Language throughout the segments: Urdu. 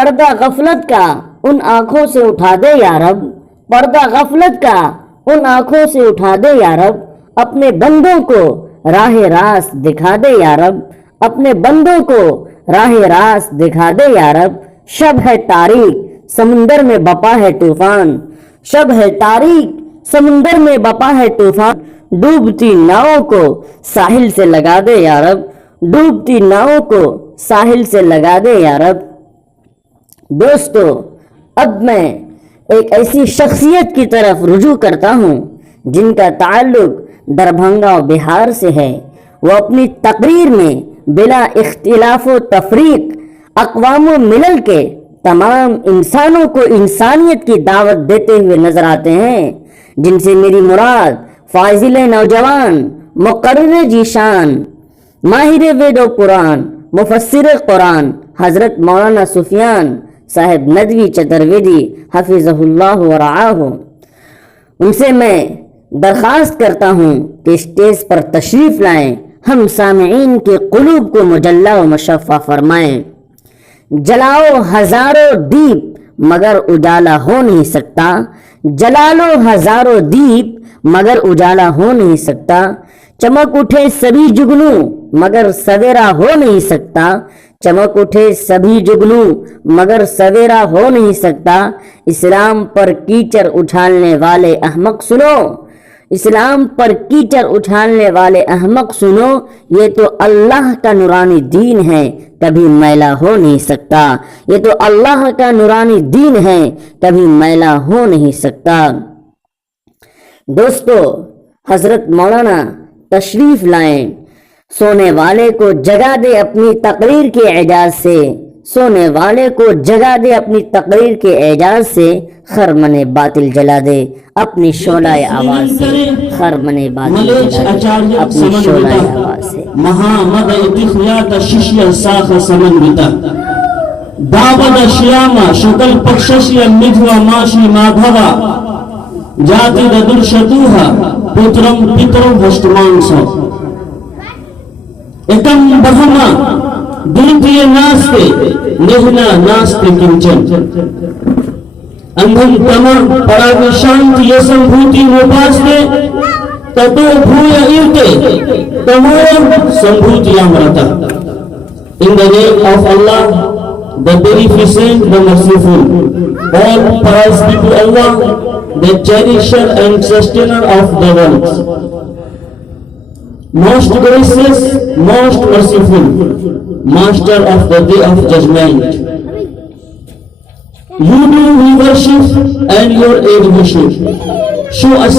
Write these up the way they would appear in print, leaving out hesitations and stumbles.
پردہ غفلت کا ان آنکھوں سے اٹھا دے یا رب، پردہ غفلت کا ان آنکھوں سے اٹھا دے یا رب، اپنے بندوں کو راہ راست دکھا دے یا رب، اپنے بندوں کو راہ راست دکھا دے یا رب۔ شب ہے تاریک سمندر میں بپا ہے طوفان، شب ہے تاریک سمندر میں بپا ہے طوفان، ڈوبتی ناؤں کو ساحل سے لگا دے یا رب، ڈوبتی ناؤں کو ساحل سے لگا دے یا رب۔ دوستو، اب میں ایک ایسی شخصیت کی طرف رجوع کرتا ہوں جن کا تعلق دربھنگا و بہار سے ہے۔ وہ اپنی تقریر میں بلا اختلاف و تفریق اقوام و ملل کے تمام انسانوں کو انسانیت کی دعوت دیتے ہوئے نظر آتے ہیں، جن سے میری مراد فاضل نوجوان، مقرر ذیشان، ماہر وید و قرآن، مفسر قرآن حضرت مولانا سفیان صاحب ندوی چترویدی حفظہ اللہ ورعاہ، ان سے میں درخواست کرتا ہوں کہ اسٹیج پر تشریف لائیں، ہم سامعین کے قلوب کو مجلا و مشفع فرمائیں۔ جلاؤ ہزاروں دیپ مگر اجالا ہو نہیں سکتا، جلالو ہزاروں دیپ مگر اجالا ہو نہیں سکتا، چمک اٹھے سبھی جگنو مگر سویرا ہو نہیں سکتا، چمک اٹھے سبھی جگنو مگر سویرا ہو نہیں سکتا۔ اسلام پر کیچڑ اچھالنے والے احمق سنو، اسلام پر کیچڑ اچھالنے والے احمق سنو، یہ تو اللہ کا نورانی دین ہے، کبھی میلا ہو نہیں سکتا، یہ تو اللہ کا نورانی دین ہے، کبھی میلا ہو نہیں سکتا۔ دوستو، حضرت مولانا تشریف لائیں، سونے والے کو جگا دے اپنی تقریر کے اعجاز سے، سونے والے کو جگا دے اپنی تقریر کے اعجاز سے، خرمن باطل جلا دے اپنی شعلہ آواز سے، خرمن باطل جلا دے اپنی شعلہ آواز سے۔ مہامد اتخیات ششیا ساخ سمنوتا داود شیاما شکل پکششیا مدھوا ماشی مادھوا جاتی ددرشتوہا پترم پترم ہشتمانسو ایکم بہما دلتیے ناستے نہنا ناستے کنچن اندھن تمام پراگی شانتی یہ سمبھوتی نوپاستے تتو بھویا ایوتے Taimur سمبھوتی آمرتا۔ In the name of Allah, the Beneficent, the Merciful, all praise be to Allah, the Cherisher and Sustainer of the worlds. Most gracious, most merciful, Master of the Day of Judgment. You do we worship and your aid we should. Show us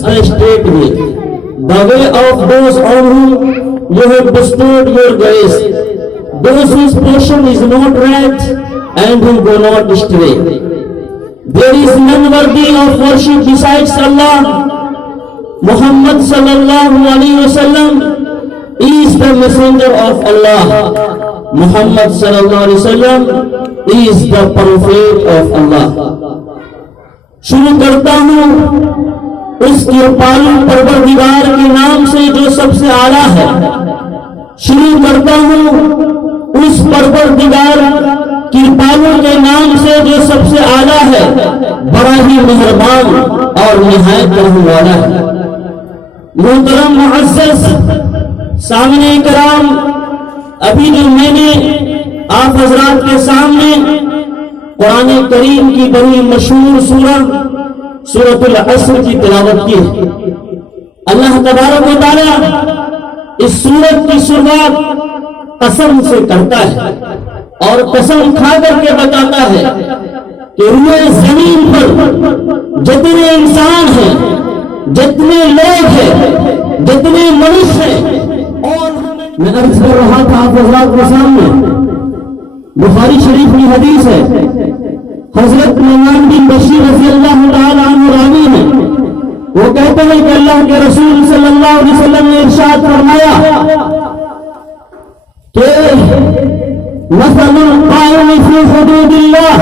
the straight way, the way of those on whom you have bestowed your grace, those whose portion is not wrath and who go not astray. There is none worthy of worship besides Allah. Muhammad sallallahu alaihi wasallam is the messenger of Allah. Muhammad sallallahu alaihi wasallam is the prophet of Allah. شروع کرتا ہوں اس کے پالو پروردگار کے نام سے جو سب سے اعلیٰ ہے، شروع کرتا ہوں اس پروردگار کی پالو کے نام سے جو سب سے اعلیٰ ہے، بڑا ہی مہربان اور نہایت رحم والا ہے۔ محترم معزز سامنے کرام، ابھی جو میں نے آپ حضرات کے سامنے قرآن کریم کی بڑی مشہور سورۃ العصر کی تلاوت کی ہے، اللہ تبارک و تعالی اس سورت کی شروعات قسم سے کرتا ہے اور قسم کھا کر کے بتاتا ہے کہ روئے زمین پر جتنے انسان ہیں، جتنے لوگ ہیں، جتنے منش ہیں، اور میں عرض کر رہا تھا آپ حضرات کے سامنے بخاری شریف کی حدیث ہے، حضرت نعمان بن بشیر رضی اللہ تعالیٰ عنہ راوی ہیں، وہ کہتے ہیں کہ اللہ کے رسول صلی اللہ علیہ وسلم نے ارشاد فرمایا کہ مثل القائم فی حدود اللہ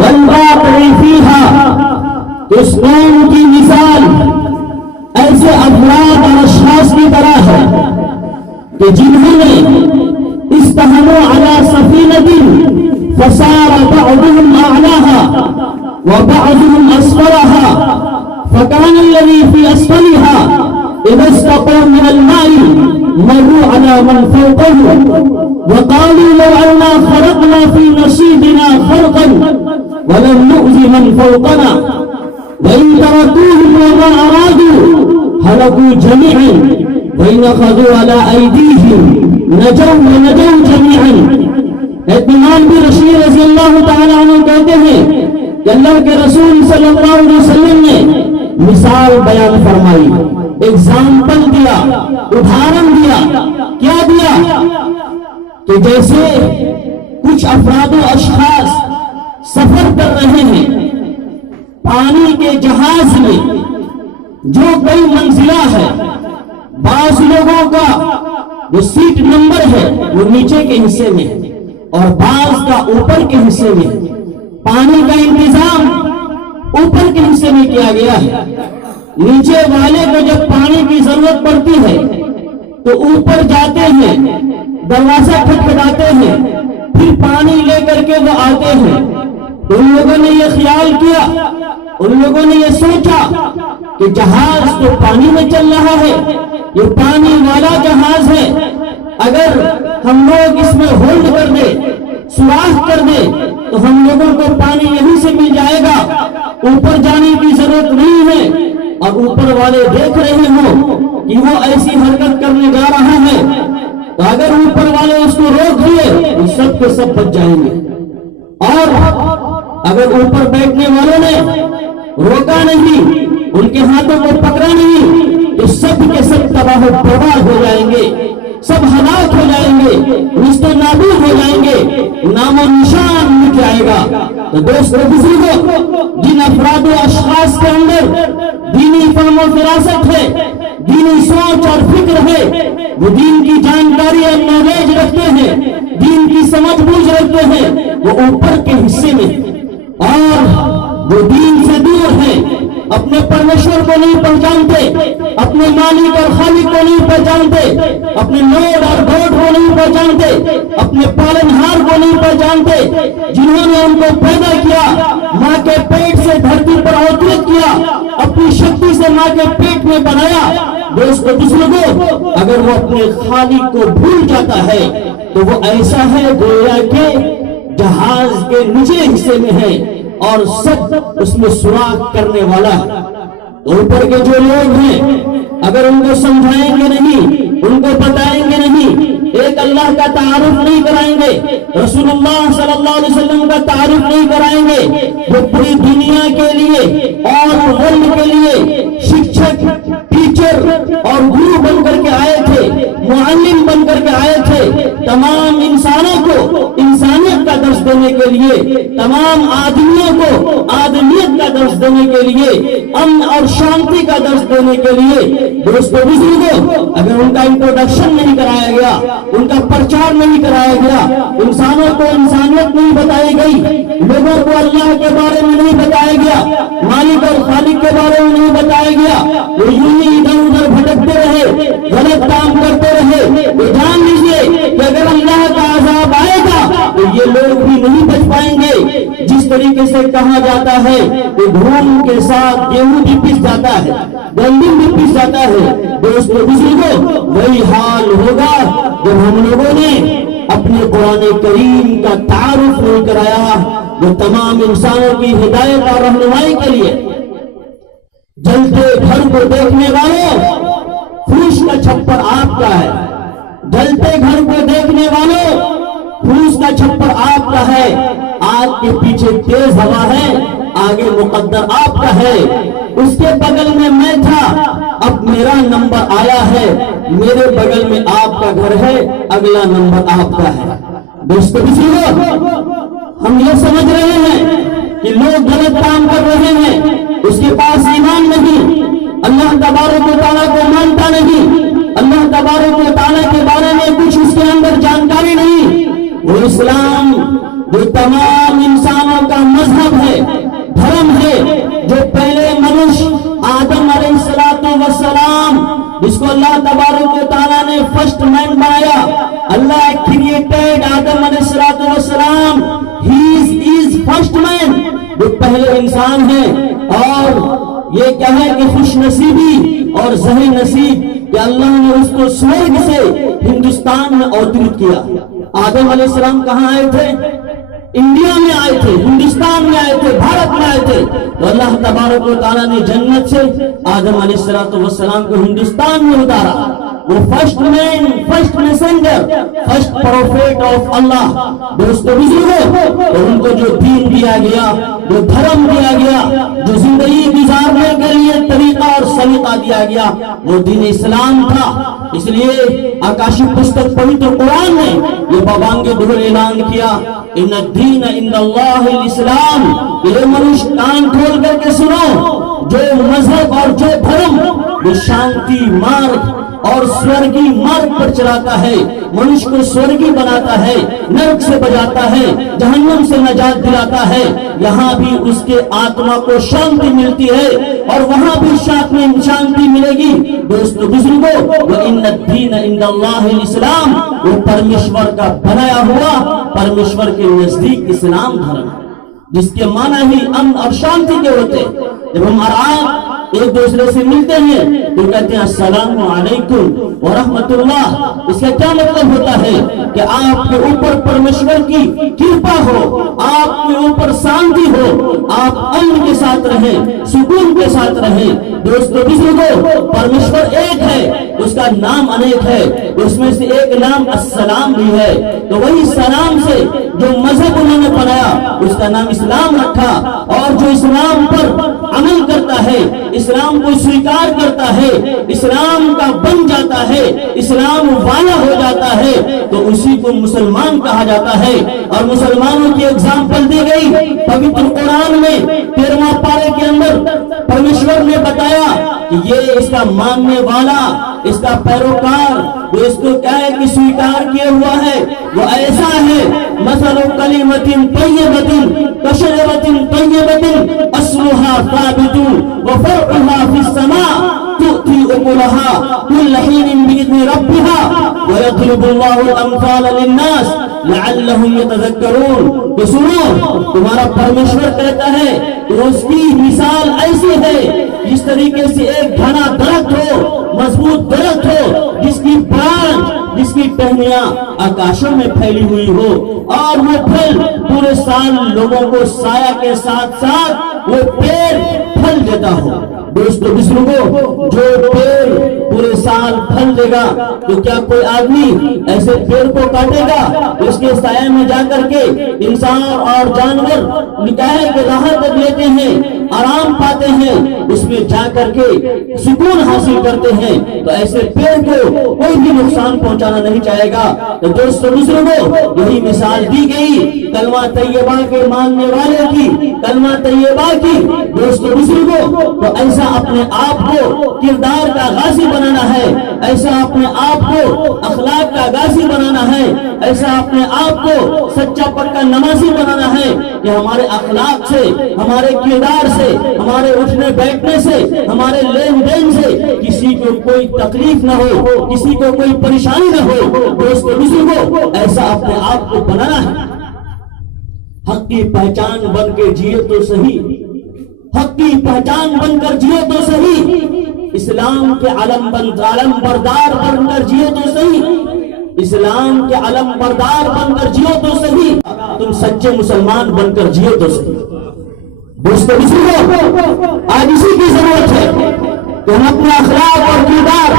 والواقع فیہا، اس قوم کی مثال ایسے افراد اور اشخاص کی طرح ہے کہ جنہوں نے استحموا علی سفینۃ فصار بعضهم أعلاها وبعضهم أسفلها فكان الذي في أسفلها إذا استقوا من الماء مروا على من فوقه وقالوا لو أننا خرقنا في نصيبنا خرقا ولم نؤذ من فوقنا وإن تركوهم وما أرادوا هلكوا جميعا وإن أخذوا على أيديهم نجوا ونجوا جميعا. اطمینان بھی رشید رضی اللہ تعالیٰ عنہ کہتے ہیں کہ اللہ کے رسول صلی اللہ علیہ وسلم نے مثال بیان فرمائی، اگزامپل دیا، ادھارن دیا. کیا دیا؟ کہ جیسے کچھ افراد و اشخاص سفر کر رہے ہیں پانی کے جہاز میں جو کئی منزلہ ہے، بعض لوگوں کا جو سیٹ نمبر ہے وہ نیچے کے حصے میں ہے اور بعض کا اوپر کے حصے میں. پانی کا انتظام اوپر کے حصے میں کیا گیا ہے. نیچے والے کو جب پانی کی ضرورت پڑتی ہے تو اوپر جاتے ہیں، دروازہ کھٹکھٹاتے ہیں، پھر پانی لے کر کے وہ آتے ہیں. ان لوگوں نے یہ خیال کیا، ان لوگوں نے یہ سوچا کہ جہاز تو پانی میں چل رہا ہے، یہ پانی والا جہاز ہے، اگر ہم لوگ اس میں ہولڈ کر دے، سوراخ کر دے تو ہم لوگوں کو پانی یہیں سے مل جائے گا، اوپر جانے کی ضرورت نہیں ہے. اور اوپر والے دیکھ رہے ہوں کہ وہ ایسی حرکت کرنے جا رہا ہے تو اگر اوپر والے اس کو روک دیے تو سب کے سب بچ جائیں گے. اور اگر اوپر بیٹھنے والوں نے روکا نہیں، ان کے ہاتھوں کو پکڑا نہیں تو سب کے سب تباہ و برباد ہو جائیں گے، سب ہلاک ہو جائیں گے، رشتے نابود ہو جائیں گے، نام و نشان مٹ جائے گا. تو دوستو بزرگوں، جن افراد و اشخاص کے اندر دینی فہم و فراست ہے، دینی سوچ اور فکر ہے، وہ دین کی جانکاری اور نالج رکھتے ہیں، دین کی سمجھ بوجھ رکھتے ہیں، وہ اوپر کے حصے میں. اور وہ دین سے دور ہیں، اپنے پرمیشور کو نہیں پہچانتے، اپنے مالک اور خالق کو نہیں پہچانتے، اپنے لارڈ اور گاڈ کو نہیں پہچانتے، اپنے پالنہار کو نہیں پہچانتے، جنہوں نے ان کو پیدا کیا، ماں کے پیٹ سے دھرتی پر اوترت کیا، اپنی شکتی سے ماں کے پیٹ میں بنایا. دوستو بزرگوں، اگر وہ اپنے خالق کو بھول جاتا ہے تو وہ ایسا ہے گویا کہ جہاز کے نیچے حصے میں ہے اور سب اس میں سوراخ کرنے والا ہے. اوپر کے جو لوگ ہیں اگر ان کو سمجھائیں گے نہیں، ان کو بتائیں گے نہیں، ایک اللہ کا تعارف نہیں کرائیں گے، رسول اللہ صلی اللہ علیہ وسلم کا تعارف نہیں کرائیں گے، وہ پوری دنیا کے لیے اور ورلڈ کے لیے شکشک، ٹیچر اور گرو بن کر کے آئے تھے، معلم بن کر کے آئے تھے. تمام انسانوں کو انسانیت کا درس دینے کے لیے، تمام آدمیوں کو آدمیت کا درس دینے کے لیے، امن اور شانتی کا درس دینے کے لیے. دوستو بزرگوں، اگر ان کا انٹروڈکشن نہیں کرایا گیا، ان کا پرچار نہیں کرایا گیا، انسانوں کو انسانیت نہیں بتائی گئی، لوگوں کو اللہ کے بارے میں نہیں بتایا گیا، مالک اور خالق کے بارے میں نہیں بتایا گیا، وہ یوں ہی ادھر ادھر بھٹکتے رہے، غلط کام کرتے رہے. وہ جان لیجئے کہ اگر اللہ کا عذاب آئے گا تو یہ لوگ بھی نہیں بچ پائیں گے. جس طریقے سے کہا جاتا ہے کہ گھوم کے ساتھ گیہوں بھی پس جاتا ہے، گندم بھی پس جاتا ہے. دوستو بزرگوں، وہی حال ہوگا جب ہم لوگوں نے اپنے قرآن کریم کا تعارف نہیں کرایا، جو تمام انسانوں کی ہدایت اور رہنمائی کے لیے. جلتے گھر کو دیکھنے والوں، پھوس کا چھپر آپ کا ہے. جلتے گھر کو دیکھنے والوں، پھوس کا چھپر آپ کا ہے. آگ کے پیچھے تیز ہوا ہے، آگے مقدر آپ کا ہے. اس کے بغل میں میں تھا، اب میرا نمبر آیا ہے، میرے بغل میں آپ کا گھر ہے، اگلا نمبر آپ کا ہے. دوستو بزرگوں، ہم یہ سمجھ رہے ہیں کہ لوگ غلط کام کر رہے ہیں، اس کے پاس ایمان نہیں، اللہ تبارک و تعالیٰ کو مانتا نہیں، اللہ تبارک و تعالیٰ کے بارے میں کچھ اس کے اندر جانکاری نہیں. وہ اسلام جو تمام انسانوں کا مذہب ہے، دھرم ہے، جو پہلے منش آدم علیہ السلام، جس کو اللہ تبارک و تعالیٰ نے فرسٹ مین بنایا. اللہ کریٹڈ آدم علیہ السلام، ہی پہلے انسان ہیں، اور یہ کیا ہے کہ خوش نصیبی اور ذہی نصیب کہ اللہ نے اس کو سورگ سے ہندوستان میں اوترت کیا۔ آدم علیہ السلام کہاں آئے تھے؟ انڈیا میں آئے تھے، ہندوستان میں آئے تھے، بھارت میں آئے تھے، تو اللہ تبارک و تعالیٰ نے جنت سے آدم علیہ السلام کو ہندوستان میں اتارا۔ وہ first man, first messenger, first prophet of Allah. دوستو بزرگوں، اور ان کو جو دین دیا گیا، جو دھرم دیا گیا، جو زندگی گزارنے کے لیے طریقہ اور سلیقہ دیا گیا، وہ دین اسلام تھا۔ اس لیے آکاشی پستک پوتر قرآن نے یہ بابانگے دھر اعلان کیا، ان الدین عند اللہ الاسلام۔ یہ منوش کان کھول کر کے سنو، جو مذہب اور جو دھرم وہ شانتی مارگ اور سورگی مارگ پر چلاتا ہے، منش کو سورگی بناتا ہے، نرک سے بچاتا ہے، جہنم سے نجات دلاتا ہے، یہاں بھی اس کے آتما کو شانتی ملتی ہے اور وہاں بھی شانتی ملے گی۔ دوستو بزرگوں، وَإِنَّ الدِّينَ عِندَ اللَّهِ الْإِسْلَامُ، وہ پرمیشور کا بنایا ہوا، پرمیشور کے نزدیک اسلام دھرم، جس کے معنی ہی امن اور شانتی کے ہوتے۔ جب ہم ایک دوسرے سے ملتے ہیں تو کہتے ہیں السلام علیکم ورحمت اللہ۔ اس کا کیا مطلب ہوتا ہے کہ آپ کے اوپر پرمیشور کی کرپا ہو، آپ کے اوپر شانتی ہو، آپ امن کے ساتھ رہیں، سکون کے ساتھ رہیں۔ دوستو بزرگوں، پرمیشور ایک ہے، اس کا نام انیک ہے، اس میں سے ایک نام السلام بھی ہے۔ تو وہی سلام سے جو مذہب انہوں نے بنایا اس کا نام اسلام رکھا، اور جو اسلام پر عمل کرتا ہے، اسلام کو سویکار کرتا ہے، اسلام کا بن جاتا ہے، اسلام والا ہو جاتا ہے، تو اسی کو مسلمان کہا جاتا ہے۔ اور مسلمانوں کی اگزامپل دی گئی پوتر قرآن میں 13واں پارے کے اندر پرمیشور نے بتایا کہ یہ اس کا ماننے والا، اس کا پیروکار، وہ اس کو کیا ہے کہ سویکار کیا ہوا ہے، وہ ایسا ہے مثل کلمۃ طیبۃ کشجرۃ طیبۃ اصلھا ثابت وفرعها في السماء تؤتي أكلها كل حين بإذن ربها ويضرب الله الأمثال للناس لعلهم يتذكرون۔ تو سنو، تمہارا پرمیشور کہتا ہے کہ اس کی مثال ایسی ہے جس طریقے سے ایک گھنا درخت ہو، مضبوط درخت ہو، جس کی برانچ، جس کی ٹہنیاں آکاشوں میں پھیلی ہوئی ہو، اور وہ پھل پورے سال لوگوں کو سایہ کے ساتھ ساتھ وہ پیڑ پھل دیتا ہو۔ دوستو بزرگوں، جو پیڑ پورے سال پھل دے گا تو کیا کوئی آدمی ایسے پیڑ کو کاٹے گا؟ اس کے سائے میں جا کر کے انسان اور جانور نکاح کے راحت لیتے ہیں، آرام پاتے ہیں، اس میں جا کر کے سکون حاصل کرتے ہیں۔ تو ایسے پیڑ کو کوئی بھی نقصان پہنچانا نہیں چاہے گا۔ تو دوستو بزرگوں، یہی مثال دی گئی کلمہ طیبہ کے ماننے والے کی، کلمہ طیبہ کی۔ دوستو بزرگوں، تو ایسا اپنے آپ کو کردار کا غازی بنانا ہے، ایسا اپنے آپ کو اخلاق کا غازی بنانا ہے، ایسا اپنے آپ کو سچا پکا نمازی بنانا ہے کہ ہمارے اخلاق سے، ہمارے کردار سے، ہمارے اٹھنے بیٹھنے سے، ہمارے لین دین سے کسی کو کوئی تکلیف نہ ہو، کسی کو کوئی پریشانی نہ ہو۔ دوستو بزرگوں، ایسا اپنے آپ کو بنانا ہے۔ حق کی پہچان بن کے جیے تو صحیح، حق کی پہچان بن کر جیے تو صحیح، اسلام کے علم بردار بن کر جیے تو صحیح، اسلام کے علم بردار بن کر جیو تو صحیح، تم سچے مسلمان بن کر جیو تو صحیح۔ دوستو بزرگوں، آج اسی کی ضرورت ہے کہ ہم اپنے اخلاق اور کردار،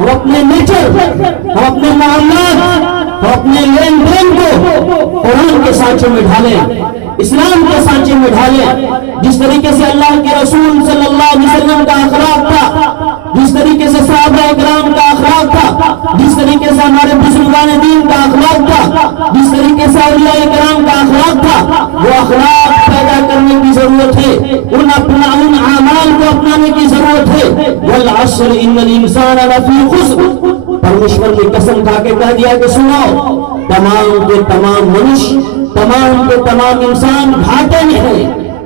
ہم اپنے نیچر، ہم اپنے معاملات، ہم اپنے لین دین کو قرآن کے سانچے میں ڈھالیں، اسلام کے سانچے میں ڈھالیں۔ جس طریقے سے اللہ کے رسول صلی اللہ علیہ وسلم کا اخلاق تھا، جس طریقے سے صحابہ کرام کا اخلاق تھا، جس طریقے سے ہمارے بزرگان دین کا اخلاق تھا، جس طریقے سے اولیاء کرام کا اخلاق تھا، وہ اخلاق پیدا کرنے کی ضرورت ہے، ان اعمال کو اپنانے کی ضرورت ہے۔ والعصر ان الانسان لفی خسر، پرمیشور نے قسم کھا کے کہہ دیا کہ سنو، تمام کے تمام منش، تمام کے تمام انسان گھاٹے میں ہیں،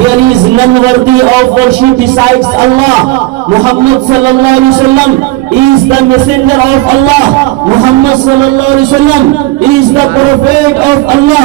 There is none worthy of worship besides Allah. Muhammad sallallahu alaihi wasallam is the messenger of Allah. Muhammad sallallahu alaihi wasallam is the prophet of Allah.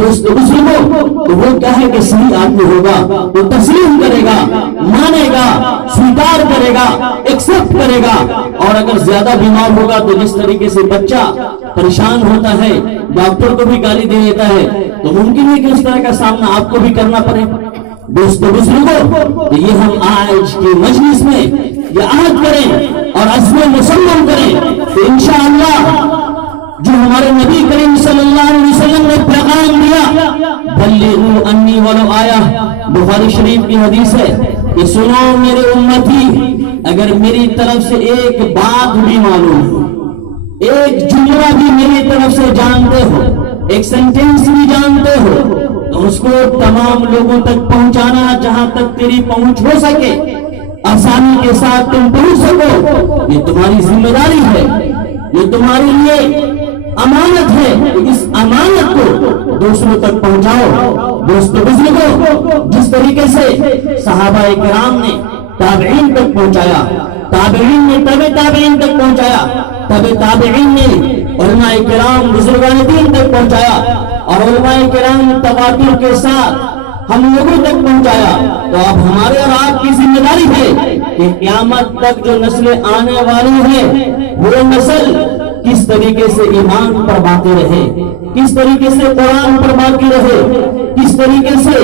دوست بزرگوں، تو وہ کیا ہے کہ صحیح آدمی ہوگا، وہ تسلیم کرے گا، مانے گا، سویکار کرے گا، ایکسپٹ کرے گا. اور اگر زیادہ بیمار ہوگا تو جس طریقے سے بچہ پریشان ہوتا ہے، ڈاکٹر کو بھی گالی دے دیتا ہے، تو ممکن ہے کہ اس طرح کا سامنا آپ کو بھی کرنا پڑے. دوستو بزرگوں، یہ ہم آج کی مجلس میں یہ عہد کریں اور عزم مسلم کریں کہ انشاءاللہ جو ہمارے نبی کریم صلی اللہ علیہ وسلم نے پیغام دیا، بلغوا انی ولو آیہ، بخاری شریف کی حدیث ہے کہ سنو میرے امتی، اگر میری طرف سے ایک بات بھی معلوم ہو، ایک جملہ بھی میری طرف سے جانتے ہو، ایک سینٹینس بھی جانتے ہو، تو اس کو تمام لوگوں تک پہنچانا جہاں تک تیری پہنچ ہو سکے، آسانی کے ساتھ تم پہنچ سکو. یہ تمہاری ذمہ داری ہے، یہ تمہارے لیے امانت ہے. اس امانت کو دوسروں تک پہنچاؤ. دوستو بزرگوں، جس طریقے سے صحابہ کرام نے تابعین تک پہنچایا، تابعین نے تابعین تک پہنچایا، تابعین نے علماء کرام بزرگان دین تک پہنچایا، اور علماء کرام تواتر کے ساتھ ہم لوگوں تک پہنچایا، تو اب ہمارے اور آپ کی ذمہ داری ہے کہ قیامت تک جو نسلیں آنے والی ہیں وہ نسل کس طریقے سے ایمان پر باقی رہے، کس طریقے سے قرآن پر باقی رہے، کس طریقے سے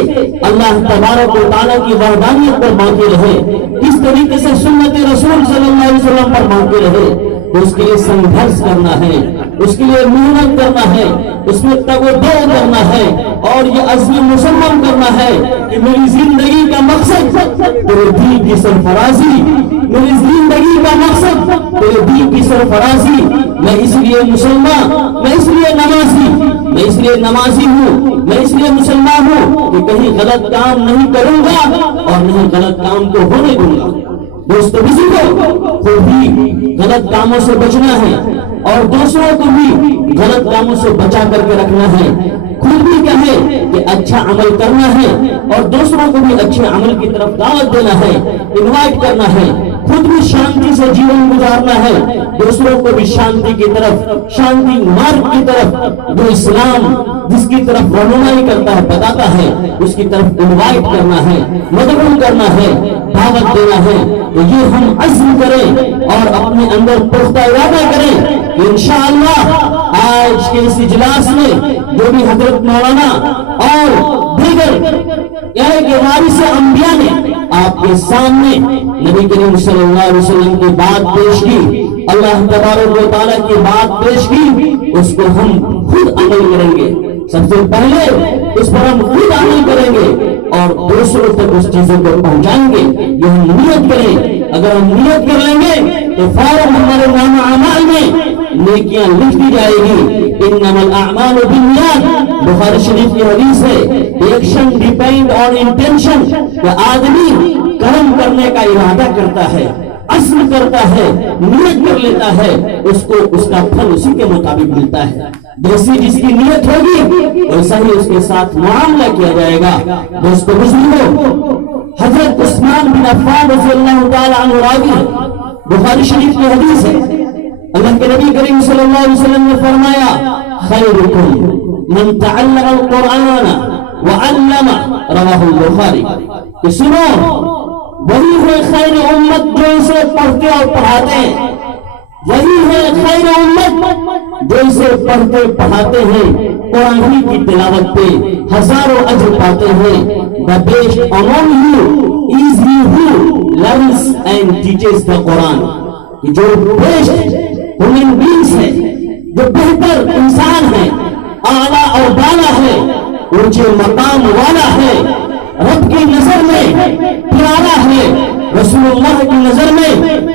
اللہ تبارک و تعالیٰ کی وحدانیت پر باقی رہے، کس طریقے سے سنت رسول صلی اللہ علیہ وسلم پر باقی رہے. تو اس کے لیے سنگھرش کرنا ہے، اس کے لیے محنت کرنا ہے، اس میں تگودو کرنا ہے، اور یہ عزم مسلم کرنا ہے کہ میری زندگی کا مقصد تیرے دین کی سرفرازی، میری زندگی کا مقصد تیرے دین کی سرفرازی. میں اس لیے مسلمان، میں اس لیے نمازی، میں اس لیے نمازی ہوں، میں اس لیے مسلمان ہوں کہ کہیں غلط کام نہیں کروں گا اور نہیں غلط کام کو ہونے دوں گا. دوستو بزرگوں، خود بھی غلط کاموں سے بچنا ہے اور دوسروں کو بھی غلط کاموں سے بچا کر کے رکھنا ہے. خود بھی کہے کہ اچھا عمل کرنا ہے اور دوسروں کو بھی اچھے عمل کی طرف دعوت دینا ہے، انوائٹ کرنا ہے. خود بھی شانتی سے جیون گزارنا ہے، دوسروں کو بھی شانتی کی طرف، شانتی مارگ کی طرف، جو اسلام جس کی طرف رہنمائی کرتا ہے، بتاتا ہے، اس کی طرف انوائٹ کرنا ہے، مدعو کرنا ہے، دعوت دینا ہے. تو یہ ہم عزم کریں اور اپنے اندر پختہ ارادہ کریں کہ انشاءاللہ آج کے اس اجلاس میں جو بھی حضرت مولانا اور دیگر کہ وارث انبیاء نے آپ کے سامنے نبی کریم صلی اللہ علیہ وسلم کی بات پیش کی، اللہ تبارک و تعالیٰ کی بات پیش کی، اس کو ہم خود عمل کریں گے. سب سے پہلے اس پر ہم خود عمل کریں گے اور دوسروں تک اس چیزوں کو پہنچائیں گے. یہ ہم نیت کریں. اگر ہم نیت کر لیں گے تو فوراً ہمارے نام اعمال میں نیکیاں لکھ دی جائے گی. انما الاعمال بالنیات، بخاری شریف کی حدیث ہے. ایکشن ڈیپینڈ آن انٹینشن، کہ آدمی کرم کرنے کا ارادہ کرتا ہے، عزم کرتا ہے، نیت کر لیتا ہے، اس کو اس کا پھل اسی کے مطابق ملتا ہے. جیسی جس کی نیت ہوگی ویسا ہی اس کے ساتھ معاملہ کیا جائے گا. دوستو بزرگوں، حضرت عثمان بن عفان رضی اللہ تعالی عنہ راوی ہے، بخاری شریف کی حدیث ہے. اللہ کے نبی کریم صلی اللہ علیہ وسلم نے فرمایا خیرکم من تعلم القرآن وعلم، رواہ البخاری. کہ سنو، وہی ہے خیر امت جو اسے پڑھتے اور پڑھاتے ہیں، وہی ہے خیر امت جو اسے پڑھتے پڑھاتے ہیں، قرآن کی تلاوت پہ ہزاروں اجر پاتے ہیں. The best among you is he who learns and teaches the Quran. جو بیسٹ human beings ہے، جو بہتر انسان ہے، اعلیٰ اور بالا ہے، اونچے مقام والا ہے، رب کی نظر میں پیارا ہے، رسول اللہ کی نظر میں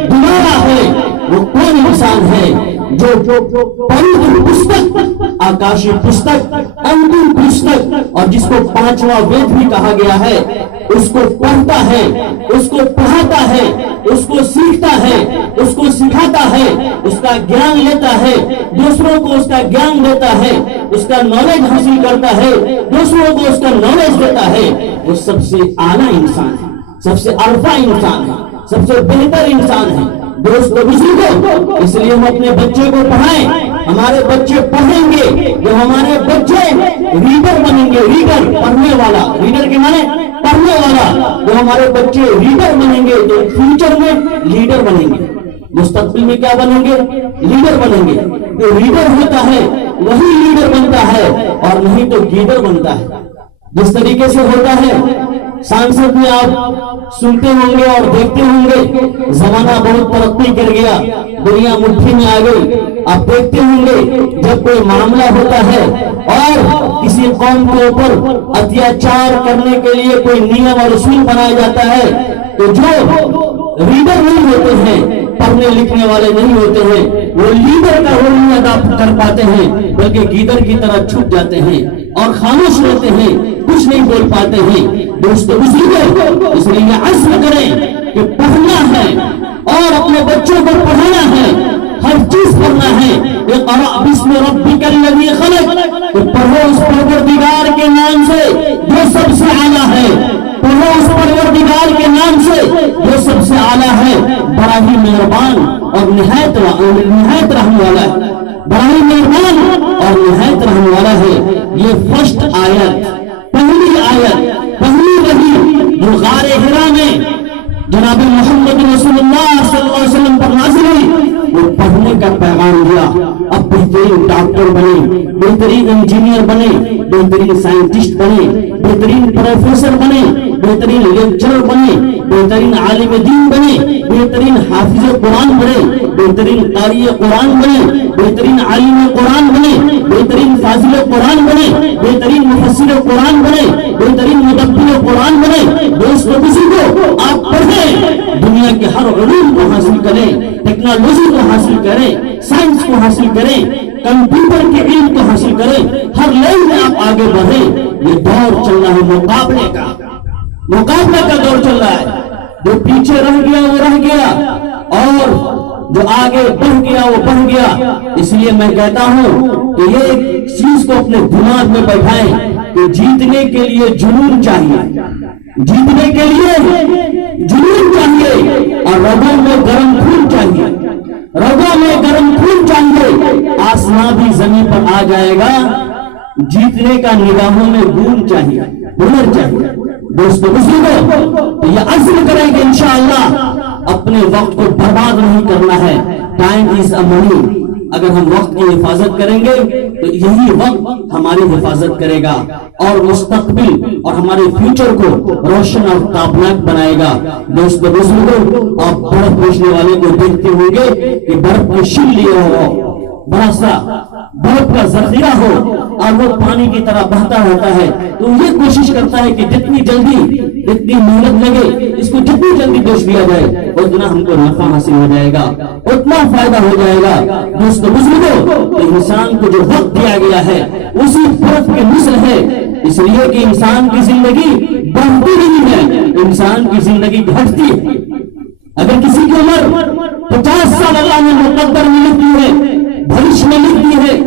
دلارا ہے، وہ کون انسان ہے جو پوری پستک، آکاشی پستک، انتم پستک، اور جس کو پانچواں وید بھی کہا گیا ہے، اس کو پڑھتا ہے، اس کو پڑھاتا ہے، اس کو سیکھتا ہے، اس کو سکھاتا ہے، اس کا گیان لیتا ہے، دوسروں کو اس کا گیان دیتا ہے، اس کا نالج حاصل کرتا ہے، دوسروں کو اس کا نالج دیتا ہے، وہ سب سے اعلیٰ انسان ہے، سب سے عرفہ انسان ہے، سب سے بہتر انسان ہے. دوستو بزرگوں، اس لیے ہم اپنے بچے کو پڑھائیں. ہمارے بچے پڑھیں گے جو ہمارے بچے ریڈر بنیں گے. ریڈر پڑھنے والا، ریڈر کے معنی پڑھنے والا. جو ہمارے بچے ریڈر بنیں گے تو فیوچر میں لیڈر بنیں گے. مستقبل میں کیا بنیں گے؟ لیڈر بنیں گے. جو ریڈر ہوتا ہے وہی لیڈر بنتا ہے اور نہیں تو گیڈر بنتا ہے. جس طریقے سے ہوتا ہے سانسد میں آپ سنتے ہوں گے اور دیکھتے ہوں گے زمانہ بہت ترقی کر گیا، دنیا مٹھی میں آ گئی. آپ دیکھتے ہوں گے جب کوئی معاملہ ہوتا ہے اور کسی قوم کے اوپر اتیاچار کرنے کے لیے کوئی نیم اور اصول بنایا جاتا ہے تو جو ریڈر نہیں ہوتے ہیں، پڑھنے لکھنے والے نہیں ہوتے ہیں، وہ لیڈر کا رول نہیں ادا کر پاتے ہیں بلکہ گیدڑ کی طرح چھپ جاتے ہیں اور خاموش رہتے ہیں، کچھ نہیں بول پاتے ہیں. دوستو بزرگوں، اس لیے عزم کریں کہ پڑھنا ہے اور اپنے بچوں کو پڑھانا ہے، ہر چیز پڑھنا ہے. اقرأ بسم ربک الذی خلق، پڑھو اس پروردگار کے نام سے جو سب سے اعلیٰ ہے. پڑھو اس پروردگار کے نام سے جو سب سے اعلیٰ ہے. بڑا ہی مہربان اور نہایت رحم والا ہے. بڑا ہی مہربان اور نہایت رحم والا ہے. یہ فرسٹ آیت، پہلی آیت، پہلی وحی جو غار حرا میں جناب محمد رسول اللہ صلی اللہ علیہ وسلم پر نازل ہوئی، وہ پڑھنے کا پیغام دیا. اب بہترین ڈاکٹر بنے، بہترین انجینئر بنے، بہترین سائنٹسٹ بنے، بہترین پروفیسر بنے، بہترین لیکچرر بنے، بہترین عالم دین بنے، بہترین حافظ قرآن بنے، بہترین قاری قرآن بنے، بہترین عالم قرآن بنے، بہترین فاضل قرآن بنے، بہترین مفسر قرآن بنے، بہترین مدبر قرآن بنے. دوستو بزرگوں، آپ پڑھیں، دنیا کے ہر علوم کو حاصل کریں، ٹیکنالوجی کو حاصل کریں، سائنس کو حاصل کریں، کمپیوٹر کے علم کو حاصل کریں، ہر لائن میں آپ آگے بڑھیں. یہ دور چل رہا ہے مقابلے کا دور چل رہا ہے. جو پیچھے رہ گیا وہ رہ گیا اور جو آگے بڑھ گیا وہ بڑھ گیا. اس لیے میں کہتا ہوں کہ یہ ایک چیز کو اپنے دماغ میں بیٹھائیں کہ جیتنے کے لیے جنون چاہیے، جیتنے کے لیے جنون چاہیے اور رگوں میں گرم خون چاہیے، رگوں میں گرم خون چاہیے. آسمان بھی زمین پر آ جائے گا. جیتنے کا نگاہوں میں گون چاہیے، ہنر چاہیے. دوستو بزرگوں، یہ عزم کریں کہ انشاءاللہ اپنے وقت کو برباد نہیں کرنا ہے. ٹائم از اے منی. اگر ہم وقت کی حفاظت کریں گے تو یہی وقت ہماری حفاظت کرے گا اور مستقبل اور ہمارے فیوچر کو روشن اور تابناک بنائے گا. دوستو بزرگوں، آپ برف بیچنے والے کو دیکھتے ہوں گے کہ برف میں شل لیے ہو، بڑا سا برف کا ذخیرہ ہو اور وہ پانی کی طرح بہتا ہوتا ہے تو یہ کوشش کرتا ہے کہ جتنی جلدی جتنی محنت لگے اس کو جتنی جلدی بیچ دیا جائے اتنا ہم کو نفع حاصل ہو جائے گا، اتنا فائدہ ہو جائے گا. دوستو بزرگوں، انسان کو جو وقت دیا گیا ہے اسی برف کے مثل ہے. اس لیے کہ انسان کی زندگی بڑھتی نہیں ہے، انسان کی زندگی گھٹتی ہے. اگر کسی کی عمر 50 سال اللہ نے مقدر میں لکھ دی ہے، بھوش میں لکھ دی ہے،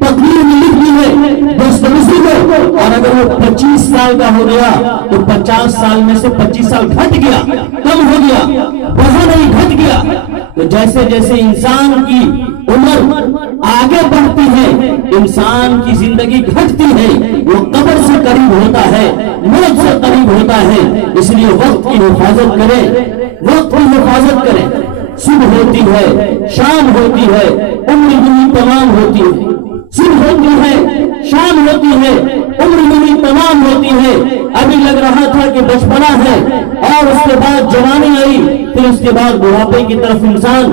تقدیر میں لکھ دی ہے، دوستو بزرگوں، اور اگر وہ 25 سال کا ہو گیا تو 50 سال میں سے 25 سال گھٹ گیا، کم ہو گیا، بڑھا نہیں گھٹ گیا. تو جیسے جیسے انسان کی عمر آگے بڑھتی ہے انسان کی زندگی گھٹتی ہے، وہ قبر سے قریب ہوتا ہے، موت سے قریب ہوتا ہے. اس لیے وقت کی حفاظت کریں، وقت کی حفاظت کریں. صبح ہوتی ہے، شام ہوتی ہے، عمر یوں تمام ہوتی ہے. صبح ہوتی ہے، شام ہوتی ہے، عمر یوں تمام ہوتی ہے. ابھی لگ رہا تھا کہ بچپنا ہے اور اس کے بعد جوانی آئی، پھر اس کے بعد بڑھاپے کی طرف انسان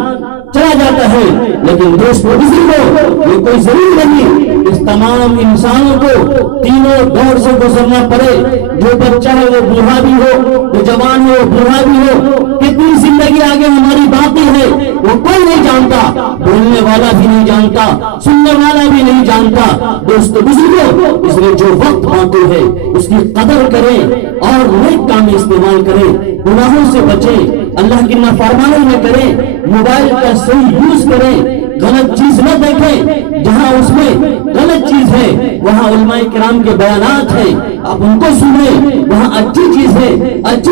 چلا جاتا ہے. لیکن دوستو بزرگوں، یہ کوئی ضروری نہیں اس تمام انسانوں کو تینوں دور سے گزرنا پڑے. جو بچہ ہے وہ بوڑھا بھی ہو، جو جوان ہے وہ بوڑھا بھی ہو. کتنی زندگی آگے ہماری باقی ہے وہ کوئی نہیں جانتا، بولنے والا بھی نہیں جانتا، سننے والا بھی نہیں جانتا. دوستو بزرگوں، اس لیے جو وقت باقی ہے اس کی قدر کریں اور نیک کام میں استعمال کریں، گناہوں سے بچیں، اللہ کی نافرمانی نہ کریں، موبائل کا صحیح یوز کریں، غلط چیز نہ دیکھیں. جہاں اس میں غلط چیز ہے وہاں علماء کرام کے بیانات ہیں، آپ ان کو سنیں. وہاں اچھی چیز ہے، اچھی